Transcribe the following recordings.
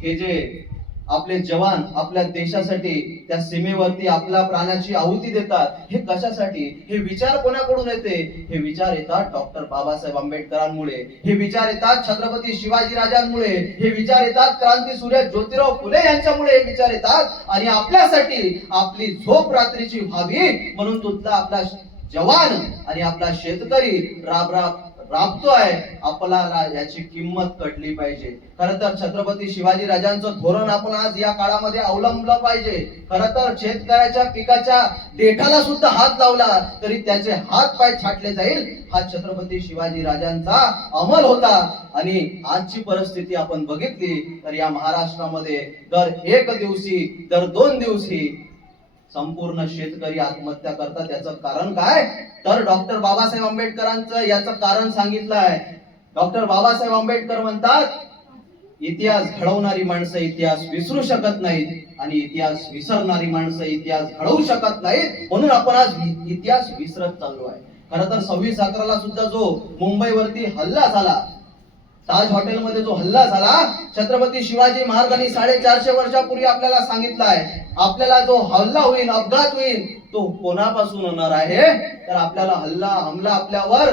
हे जे आपले जवान आपल्या देशासाठी त्या सीमेवरती आपल्या प्राणाची आहुती देतात, हे कशासाठी? हे विचार कोणाकडून येते? हे विचार येतात डॉक्टर बाबासाहेब आंबेडकरांमुळे, हे विचार येतात छत्रपती शिवाजी राजांमुळे, हे विचार येतात क्रांतीसूर्य ज्योतिराव फुले यांच्यामुळे हे विचार येतात. आणि आपल्यासाठी आपली झोप रात्रीची व्हावी म्हणून तुझा आपला जवान आणि आपला शेतकरी राबतोय. आपल्याला याची किंमत कळली पाहिजे. खरं तर छत्रपती शिवाजी राजांचं धोरण आपण आज या काळामध्ये अवलंबलं पाहिजे. खरं तर शेतकऱ्याच्या पिकाच्या देठाला सुद्धा हात लावला तरी त्याचे हात पाय छाटले जाईल, हा छत्रपती शिवाजी राजांचा अंमल होता. आणि आजची परिस्थिती आपण बघितली तर या महाराष्ट्रामध्ये दर 1 दिवशी दर 2 दिवशी संपूर्ण शेतकरी आत्महत्या करतात. याचं कारण काय? तर डॉक्टर बाबासाहेब आंबेडकरांचं याचं कारण सांगितलं आहे. डॉक्टर बाबासाहेब आंबेडकर म्हणतात, इतिहास घडवणारी माणसं इतिहास विसरू शकत नाहीत आणि इतिहास विसरणारी माणसं इतिहास घडवू शकत नाहीत. म्हणून आपण आज इतिहास विसरत चाललो आहे. खरं तर 26/11 सुद्धा जो मुंबईवरती हल्ला झाला, ताज हॉटेलमध्ये जो हल्ला झाला, छत्रपती शिवाजी महाराजांनी 450 वर्षापूर्वी आपल्याला सांगितलं आहे, आपल्याला जो हल्ला होईल, अपघात होईल, तो कोणापासून होणार आहे? तर आपल्याला हमला आपल्यावर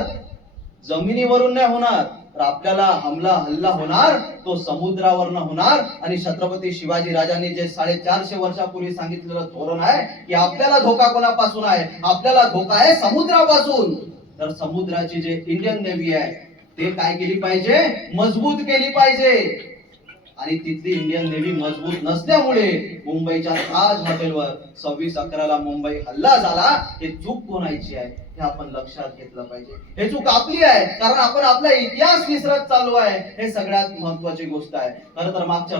जमिनीवरून नाही होणार, तर आपल्याला हल्ला होणार तो समुद्रावरनं होणार. आणि छत्रपती शिवाजी राजांनी जे 450 वर्षापूर्वी सांगितलेलं धोरण आहे की आपल्याला धोका कोणापासून आहे? आपल्याला धोका आहे समुद्रापासून. तर समुद्राची जे इंडियन नेव्ही आहे ते काय केली पाहिजे? मजबूत केली पाहिजे. आणि तिथली इंडियन नेव्ही मजबूत नसल्यामुळे मुंबईच्या ताज हॉटेलवर 26/11 मुंबई हल्ला झाला. हे चूक कोणाची आहे हे आपण लक्षात घेतलं पाहिजे. हे चूक आपली आहे, कारण आपण आपला इतिहास विसरत चाललो आहे. हे सगळ्यात महत्वाची गोष्ट आहे. खरं तर मागच्या